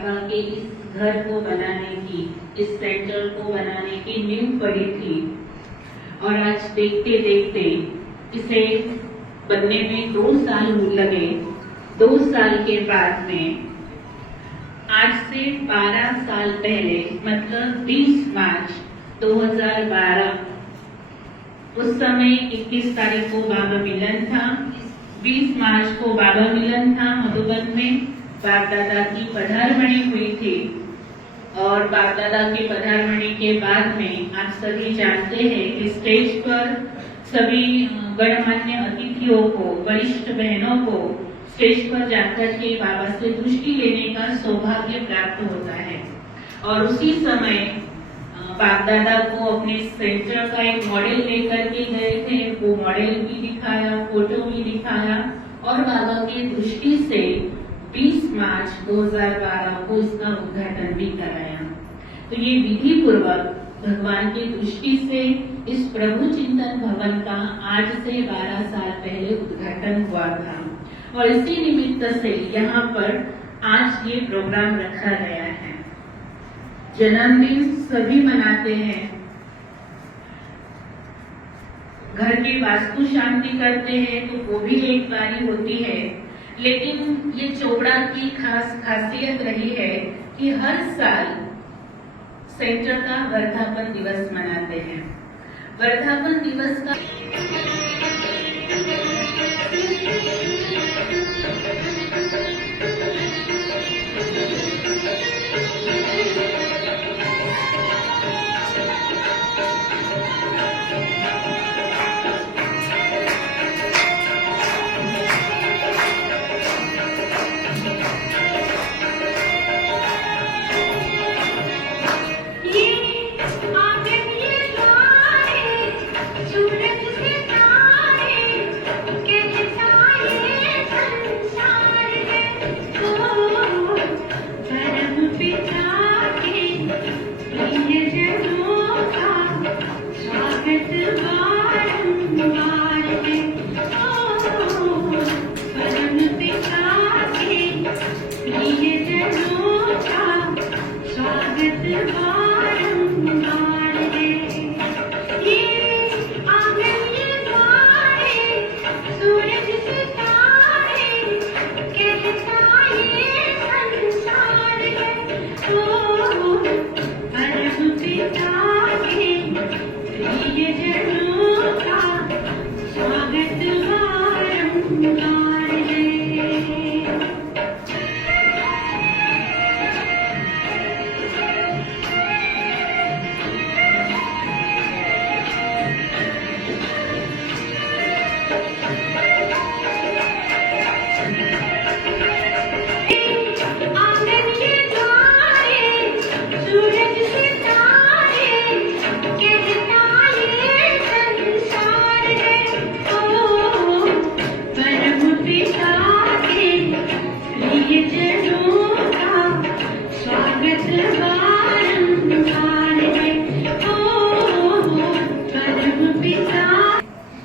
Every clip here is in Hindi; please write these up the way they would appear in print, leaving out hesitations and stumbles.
बाबा के इस घर को बनाने की, इस सेंटर को बनाने की नींव पड़ी थी। और आज देखते देखते इसे बनने में 2 साल लगे। 2 साल के बाद में आज से 12 साल पहले, मतलब 20 मार्च 2012, उस समय 21 तारीख को बाबा मिलन था। 20 मार्च को बाबा मिलन था। मधुबन में बाप दादा की पधारमणि हुई थी। और बाप दादा की पधारमणि के बाद में आप सभी जानते हैं कि स्टेज पर सभी गणमान्य अतिथियों को, वरिष्ठ बहनों को स्टेज पर जाकर के बाबा से दृष्टि लेने का सौभाग्य प्राप्त होता है। और उसी समय बाप दादा को अपने सेंटर का एक मॉडल लेकर के गए थे। वो मॉडल भी दिखाया, फोटो भी दिखाया और बाबा की दृष्टि से 20 मार्च 2012 को इसका उद्घाटन भी कराया। तो ये विधि पूर्वक भगवान की दृष्टि से इस प्रभु चिंतन भवन का आज से 12 साल पहले उद्घाटन हुआ था। और इसी निमित्त से यहाँ पर आज ये प्रोग्राम रखा गया है। जन्मदिन सभी मनाते हैं, घर की वास्तु शांति करते हैं तो वो भी एक बारी होती है। लेकिन ये चोपड़ा की खासियत रही है कि हर साल सेंटर का वर्धापन दिवस मनाते हैं। वर्धापन दिवस का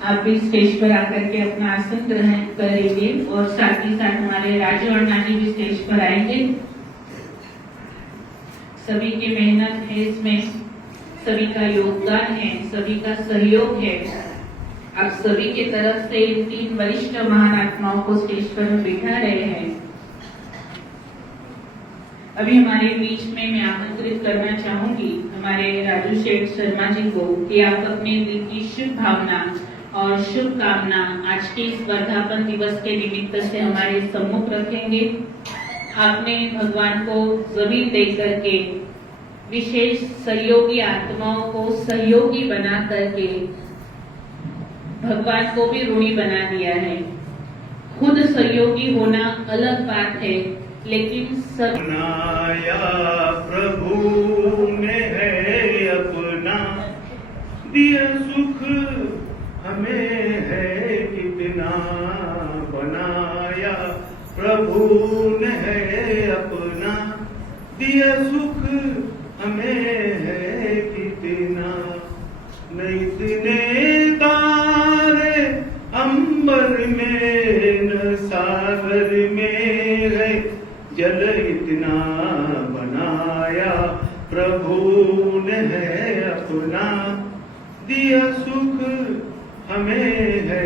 आप भी स्टेज पर आकर के अपना आसन ग्रहण करेंगे और साथ ही साथ हमारे राजू और नानी भी स्टेज पर आएंगे। सभी की मेहनत है इसमें, सभी का योगदान है, सभी का सहयोग है। आप सभी की तरफ से इन 3 वरिष्ठ महान आत्माओं को स्टेज पर हम बिठा रहे हैं। अभी हमारे बीच में मैं आमंत्रित करना चाहूंगी हमारे राजू शेठ शर्मा जी को कि आप अपने दिल की शुभ भावना और शुभकामना आज के इस वर्धापन दिवस के निमित्त से हमारे सम्मुख रखेंगे। आपने भगवान को जमीन देकर के विशेष सहयोगी आत्माओं को सहयोगी बना करके भगवान को भी ऋणी बना दिया है। खुद सहयोगी होना अलग बात है, लेकिन सब बनाया प्रभु ने है अपना, दिया सुख हमें है कितना, बनाया प्रभु ने है अपना, दिया सुख हमें है कितना। न इतने तारे अंबर में न सागर में है, जल इतना अपना, दिया सुख हमें है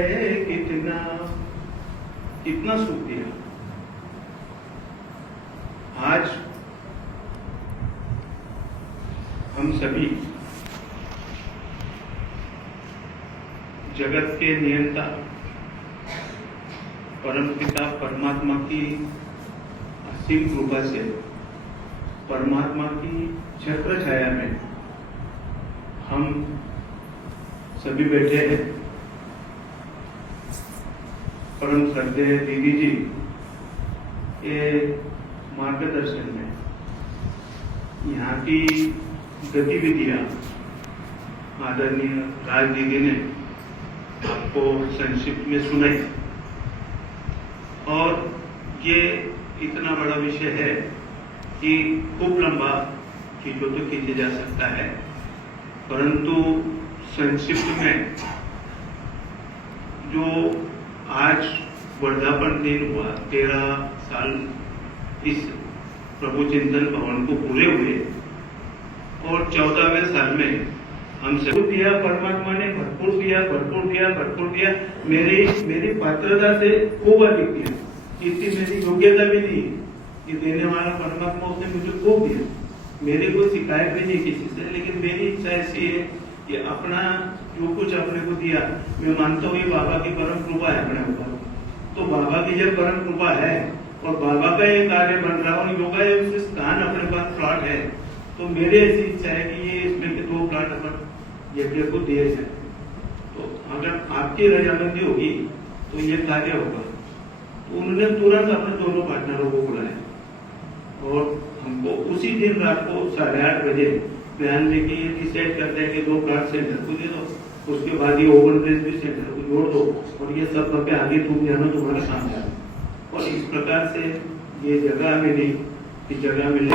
कितना, कितना सुख दिया। आज हम सभी जगत के नियंता परमपिता परमात्मा की असीम कृपा से, परमात्मा की छत्र छाया में हम सभी बैठे हैं। परम श्रद्धेय दीदी जी के मार्गदर्शन में यहाँ की गतिविधियां आदरणीय राज दीदी ने आपको संक्षिप्त में सुनाई, और ये इतना बड़ा विषय है कि खूब लंबा खींचो तो खींचे जा सकता है, परंतु संक्षिप्त में जो आज वर्धापन दिन हुआ, 13 साल इस प्रभु चिंतन भवन को पूरे हुए, और 14वें साल में हम सब दिया, परमात्मा ने भरपूर दिया, भरपूर दिया, भरपूर दिया। मेरी पात्रता से खूब अधिक दिया, इतनी मेरी योग्यता भी नहीं कि देने वाला परमात्मा उसने मुझे खूब दिया। मेरे को शिकायत भी नहीं किसी से, लेकिन मेरी इच्छा ऐसी है कि अपना जो कुछ अपने को दिया, मैं मानता हूँ ये बाबा की परम कृपा है अपने ऊपर। तो बाबा की जब परम कृपा है और बाबा का ये कार्य बन रहा है, योगा है, उसके स्थान अपने पास प्लॉट है, तो मेरी ऐसी इच्छा है कि ये इसमें के 2 प्लॉट अपन यज्ञ को दिए जाए। तो अगर आपकी रजामंदी होगी तो ये कार्य होगा। तो उन्होंने तुरंत अपने दोनों पार्टनरों को बुलाया और हमको उसी दिन रात को 8:30 बजे बयान लेके ये डिसाइड करते हैं कि 2 प्लॉट सेंटर को दे दो, उसके बाद ये ओपन प्लेस भी सेंटर को जोड़ दो, और ये सब पे आगे तुम जाना, तुम्हारा काम है। और इस प्रकार से ये जगह मिली, इस जगह मिली।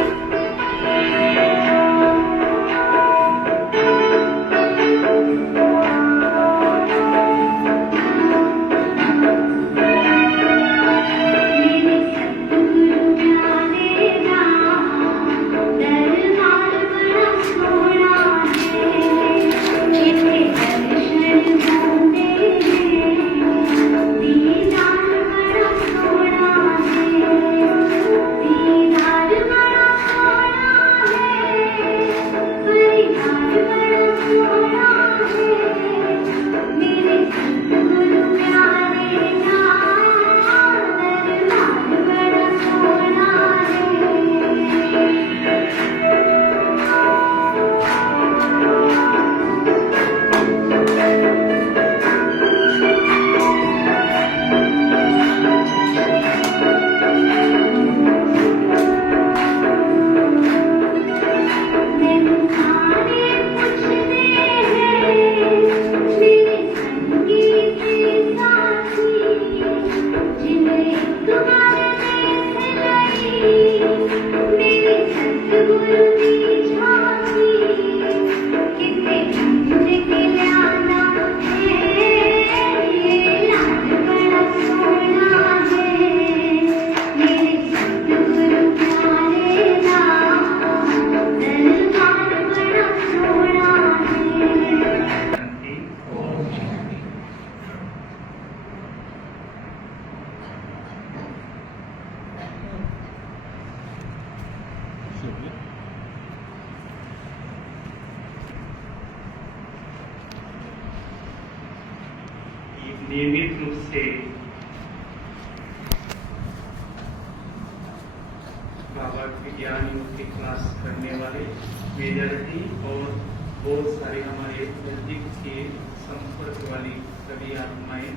नियमित रूप से बाबा के ज्ञान योग की क्लास करने वाले मेजॉरिटी और बहुत सारे हमारे नजदीक के संपर्क वाली सभी आत्माएं,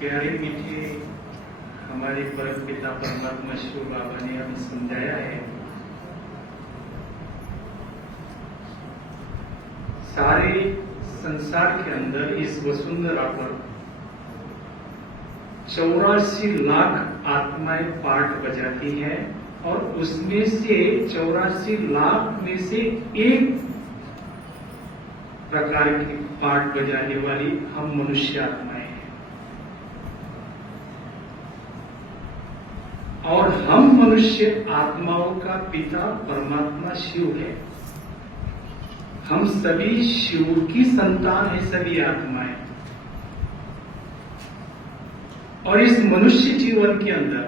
प्यारे मीठे हमारे परम पिता परमात्मा शिव बाबा ने हमें समझाया है। सारे संसार के अंदर इस वसुंधरा पर 84 लाख आत्माएं पाठ बजाती है, और उसमें से 84 लाख में से एक प्रकार की पाठ बजाने वाली हम मनुष्य आत्माएं हैं। और हम मनुष्य आत्माओं का पिता परमात्मा शिव है। हम सभी शिव की संतान है, सभी आत्माएं। और इस मनुष्य जीवन के अंदर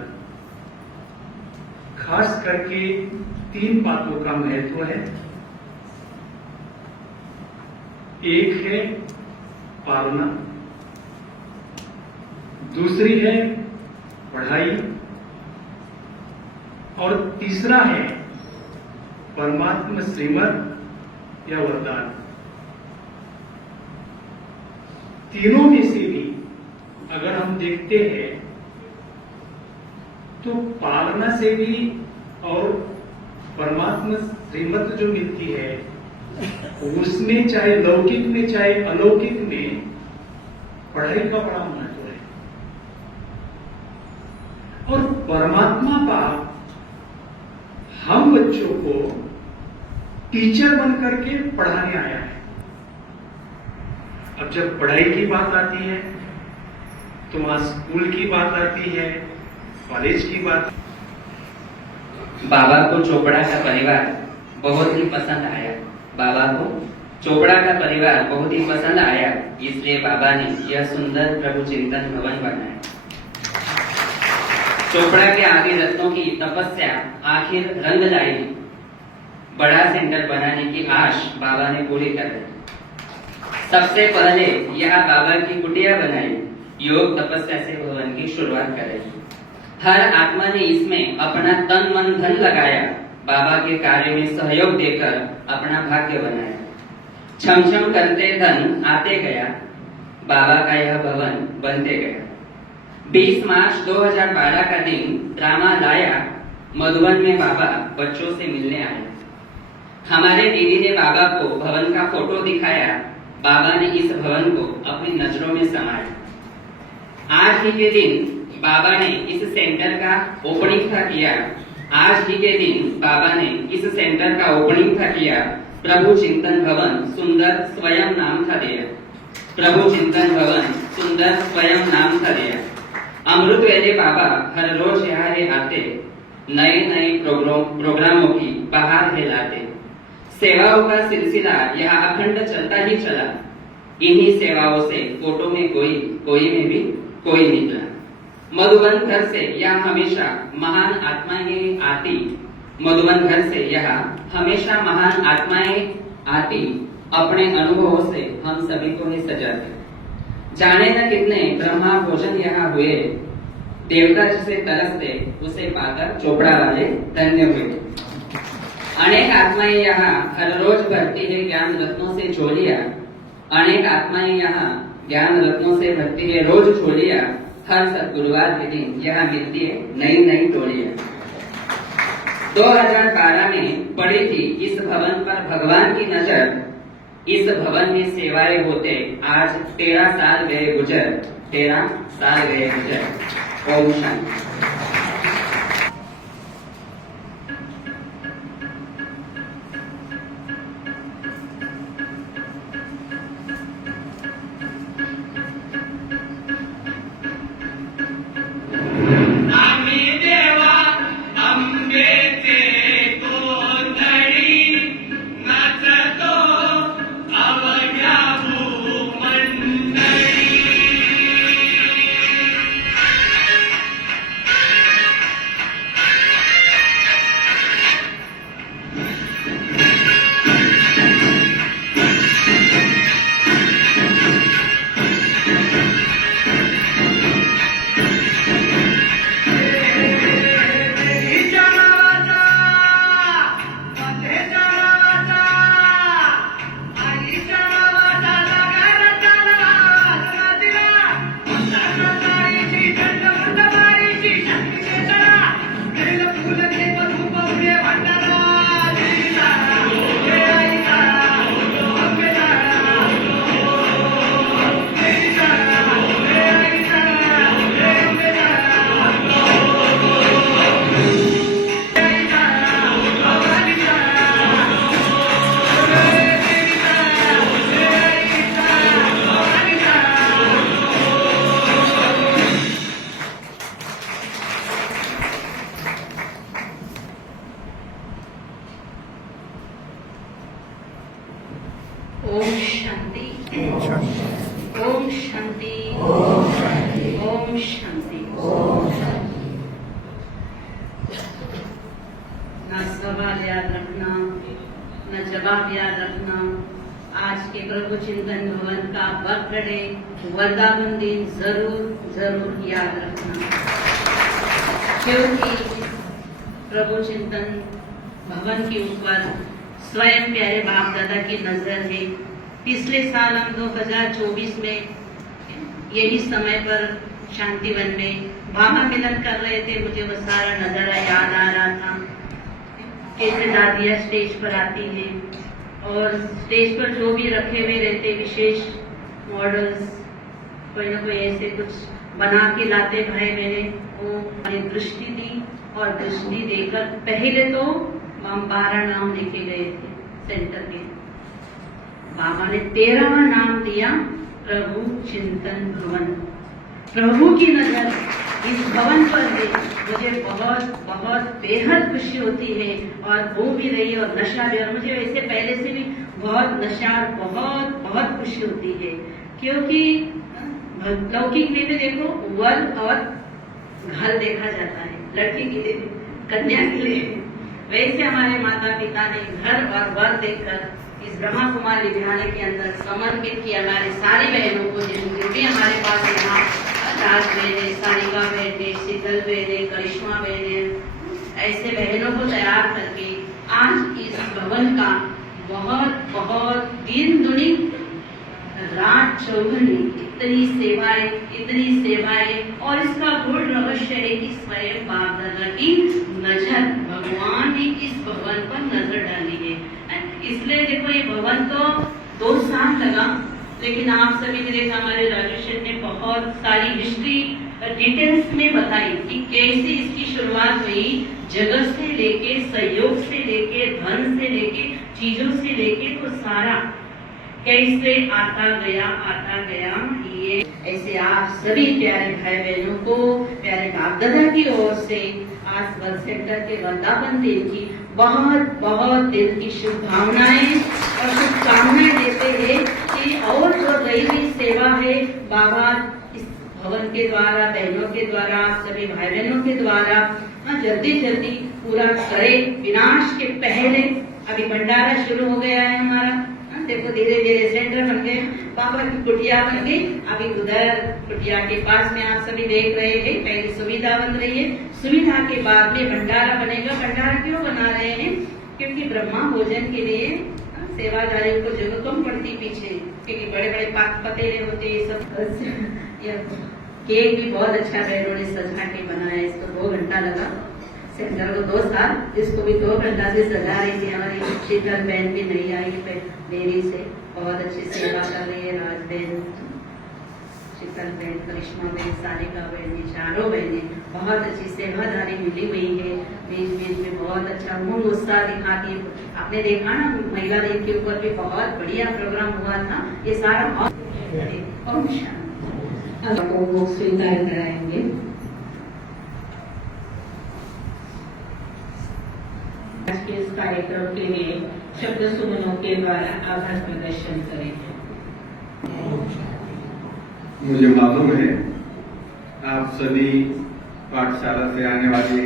खास करके 3 बातों का महत्व है। एक है पालना, दूसरी है पढ़ाई, और तीसरा है परमात्मा श्रीमत या वरदान। तीनों में से भी अगर हम देखते हैं तो पालना से भी और परमात्मा श्रीमत जो मिलती है उसमें, चाहे लौकिक में चाहे अलौकिक में, पढ़ाई का बड़ा महत्व है। और परमात्मा का हम बच्चों को टीचर बनकर के पढ़ाने आया है। अब जब पढ़ाई की बात आती है तो वहां स्कूल की बात आती है, कॉलेज की बात। बाबा को चोपड़ा का परिवार बहुत ही पसंद आया। बाबा को चोपड़ा का परिवार बहुत ही पसंद आया, इसलिए बाबा ने यह सुंदर प्रभु चिंतन भवन बनाया। चोपड़ा के आदि रत्नों की तपस्या आखिर रंग लाई। बड़ा सेंटर बनाने की आश बाबा ने पूरी कर दी। सबसे पहले यह बाबा की कुटिया बनाई। योग तपस्या से भवन की शुरुआत करेगी। हर आत्मा ने इसमें अपना तन मन धन लगाया। बाबा के कार्य में सहयोग देकर अपना भाग्य बनाया। छम छम करते धन आते गया। बाबा का यह भवन बनते गया। 20 मार्च 2012 का दिन ड्रामा लाया। मधुबन में बाबा बच्चों से मिलने आए। हमारे दीदी ने बाबा को भवन का फोटो दिखाया। बाबा ने इस भवन को अपनी नजरों में समाया। आज ही के दिन बाबा ने इस सेंटर का ओपनिंग था किया। आज ही के दिन बाबा ने इस सेंटर का ओपनिंग था किया। प्रभु चिंतन भवन सुंदर स्वयं नाम था दिया। प्रभु चिंतन भवन सुंदर स्वयं नाम था दिया। अमृत वेले बाबा हर रोज यहाँ आते। नए नए प्रोग्रामों की बाहर फैलाते। सेवाओं का सिलसिला यहाँ अखंड चलता ही चला। इन्हीं सेवाओं से फोटो में कोई में भी कोई निकला। मधुबन घर से यह हमेशा महान आत्माएं आती। मधुबन घर से यह हमेशा महान आत्माएं आती। अपने अनुभवों से हम सभी को ही सजाते। जाने न कितने ब्रह्मा भोजन यहाँ हुए। देवता जिसे तरसते उसे पाकर चोपड़ा वाले धन्य हुए। अनेक आत्माएं यहाँ हर रोज भरती है ज्ञान रत्नों से झोलियां। अनेक आत्माएं यहाँ ज्ञान रत्नों से भरती है रोज झोलियां। हर सदगुरुवार के दिन यहाँ मिलती है नई नई टोलियां। 2012 में पड़ी थी इस भवन पर भगवान की नजर। इस भवन में सेवाएं होते आज 13 साल गए गुजर। 13 साल गए गुजर। ओम शांति। ओम शांति ओम शांति। ना सवाल याद रखना न जवाब याद रखना। आज के प्रभु चिंतन भवन का बर्थडे वृंदावन दिन जरूर याद रखना, क्योंकि प्रभु चिंतन भवन के ऊपर स्वयं प्यारे बाप दादा की नजर है। पिछले साल हम 2024 में यही समय पर शांतिवन में बाबा मिलन कर रहे थे। मुझे वो सारा नजारा याद आ रहा था, कैसे दादियाँ स्टेज पर आती हैं और स्टेज पर जो भी रखे हुए रहते विशेष मॉडल्स कोई ना कोई ऐसे कुछ बना के लाते भाई मैंने वो हमें दृष्टि दी और दृष्टि देकर पहले तो हम 12 नाम लिखे गए थे सेंटर के। बाबा ने 13वां नाम दिया प्रभु चिंतन भवन। प्रभु की नजर इस भवन पर है। मुझे बहुत बेहद खुशी होती है और हो भी रही है और नशा भी। और मुझे वैसे पहले से भी बहुत नशा और बहुत खुशी होती है, क्योंकि लौकिक में भी देखो वर और घर देखा जाता है, लड़की के लिए कन्या के लिए। वैसे हमारे माता पिता ने घर और वर देखकर इस ब्रह्मा कुमार विद्यालय के अंदर समर्पित किया। हमारे सारी बहनों को जो भी हमारे पास यहाँ राज बहने, सारिका बहने, शीतल बहने, करिश्मा बहने, ऐसे बहनों को तैयार करके आज इस भवन का बहुत दिन दुनी रात चौगुनी इतनी सेवाएं और इसका गुण रहस्य है कि स्वयं बाप दादा की नजर भगवान ने इस भवन पर नजर डाली है। इसलिए देखो ये भवन तो 2 साल लगा, लेकिन आप सभी ने देखा हमारे राजू शेठ ने बहुत सारी हिस्ट्री डिटेल्स में बताई कि कैसे इसकी शुरुआत हुई, जगह से लेके, सहयोग से लेके, धन से लेके, चीजों से लेके, तो सारा कैसे आता गया। ये ऐसे आप सभी प्यारे भाई बहनों को प्यारे बाप दादा की ओर से आज वर्ल्ड सेंटर के वृंदावन दिन की बहुत दिल की शुभकामनाएं और शुभकामनाएं देते हैं कि और जो रही हुई सेवा है बाबा इस भवन के द्वारा, बहनों के द्वारा, सभी भाई बहनों के द्वारा जल्दी पूरा करे। विनाश के पहले अभी भंडारा शुरू हो गया है हमारा। देखो धीरे सेंटर बन गए, बाबा की कुटिया बन गई। अभी उधर कुटिया के पास में आप सभी देख रहे हैं पहले सुविधा बन रही है, सुविधा के बाद में भंडारा बनेगा। भंडारा क्यों बना रहे हैं? क्योंकि ब्रह्मा भोजन के लिए सेवादारियों को जगह कम पड़ती पीछे, क्योंकि बड़े पतेले होते सब। केक भी बहुत अच्छा बहनों ने सजा के बनाया, इसको 2 घंटा लगा। सेंटर को 2 साल, इसको भी 2 घंटा से सजा रही थी। हमारी शीतल बहन भी नहीं आई देरी से, बहुत अच्छी सेवा कर रही है। राज बहन, शीतल बहन, करिश्मा बहन, सारिका बहन, चारों बहनें बहुत अच्छी सेवादारी मिली हुई है। बीच में बहुत अच्छा उमंग उत्साह दिखाती है। आपने देखा ना महिला दिन के ऊपर भी बहुत बढ़िया प्रोग्राम हुआ था। ये सारा वो स्वीकार कराएंगे। आज के इस कार्यक्रम के लिए शब्द सुमनों के द्वारा आभार प्रदर्शन करेंगे। मुझे मालूम है आप सभी पाठशाला से आने वाले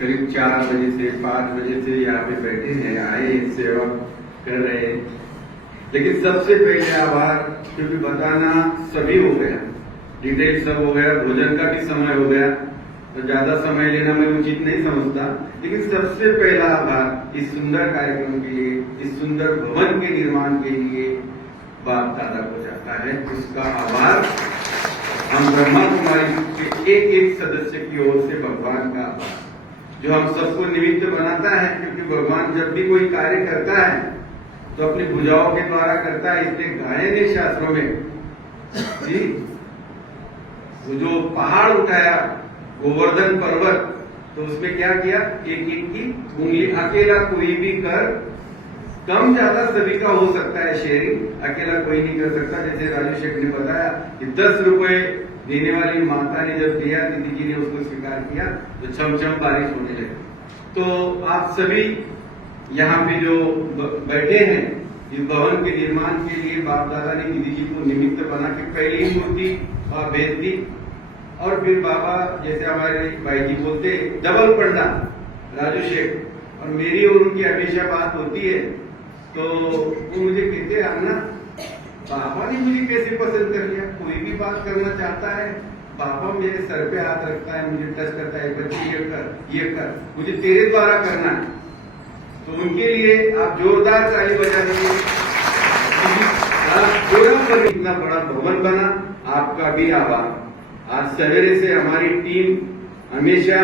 करीब 4 बजे से 5 बजे से यहाँ पे बैठे हैं, आए सेवा कर रहे हैं। लेकिन सबसे पहले आभार, क्योंकि बताना सभी हो गया, डिटेल सब हो गया, भोजन का भी समय हो गया, तो ज्यादा समय लेना मैं उचित नहीं समझता। लेकिन सबसे पहला आभार इस सुंदर कार्यक्रम के लिए, इस सुंदर भवन के निर्माण के लिए बाप दादा को जाता है। उसका आभार हम ब्रह्मा कुमारी के एक सदस्य की ओर से भगवान का आभार, जो हम सबको निमित्त बनाता है। क्योंकि भगवान जब भी कोई कार्य करता है तो अपनी भुजाओं के द्वारा करता है। इसलिए गायन है शास्त्रों में जी, वो जो पहाड़ उठाया गोवर्धन पर्वत, तो उसमें क्या किया, एक की उंगली अकेला कोई भी कर, कम ज्यादा सभी का हो सकता है शेयरिंग, अकेला कोई नहीं कर सकता। जैसे राजू शेख ने बताया कि 10 रुपए देने वाली माता ने जब दिया, दीदी जी ने उसको स्वीकार किया, तो छमछम बारिश होने लगी। तो आप सभी यहाँ पे जो बैठे हैं, इस भवन के निर्माण के लिए बाप दादा ने दीदी जी को निमित्त बना के पहली ही मूर्ति भेज दी। और फिर बाबा जैसे हमारे भाई जी बोलते डबल पंडा राजू शेख, और मेरी और उनकी हमेशा बात होती है तो वो मुझे कहते अन्ना बाबा ने मुझे कैसे पसंद कर लिया, कोई भी बात करना चाहता है बाबा मेरे सर पे हाथ रखता है, मुझे टच करता है, बच्चे ये कर मुझे तेरे द्वारा करना है। तो उनके लिए आप जोरदार ताली बजा दीजिए। पर इतना बड़ा भवन बना, आपका भी आभार। आज सवेरे से हमारी टीम हमेशा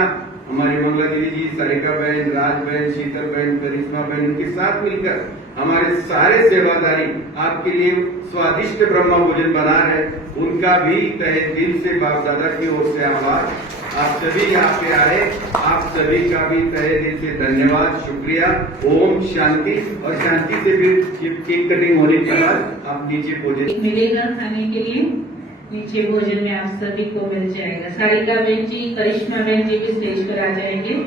हमारी मंगला दीदी जी, सारिका बहन, राज बहन, शीतल बहन, करिश्मा बहन, उनके साथ मिलकर हमारे सारे सेवादारी आपके लिए स्वादिष्ट ब्रह्म भोजन बना रहे, उनका भी तहे दिल से बाप दादा की ओर से आभार। आप सभी यहाँ पे आए, आप सभी का भी तहे दिल से धन्यवाद, शुक्रिया। ओम शांति। और शांति से फिर केक कटिंग होने के बाद आप नीचे भोजन मिलेगा खाने के लिए, नीचे भोजन में आप सभी को मिल जाएगा। सारिका बहन जी, करिश्मा बहन जी भी स्टेज पर आ जाएंगे।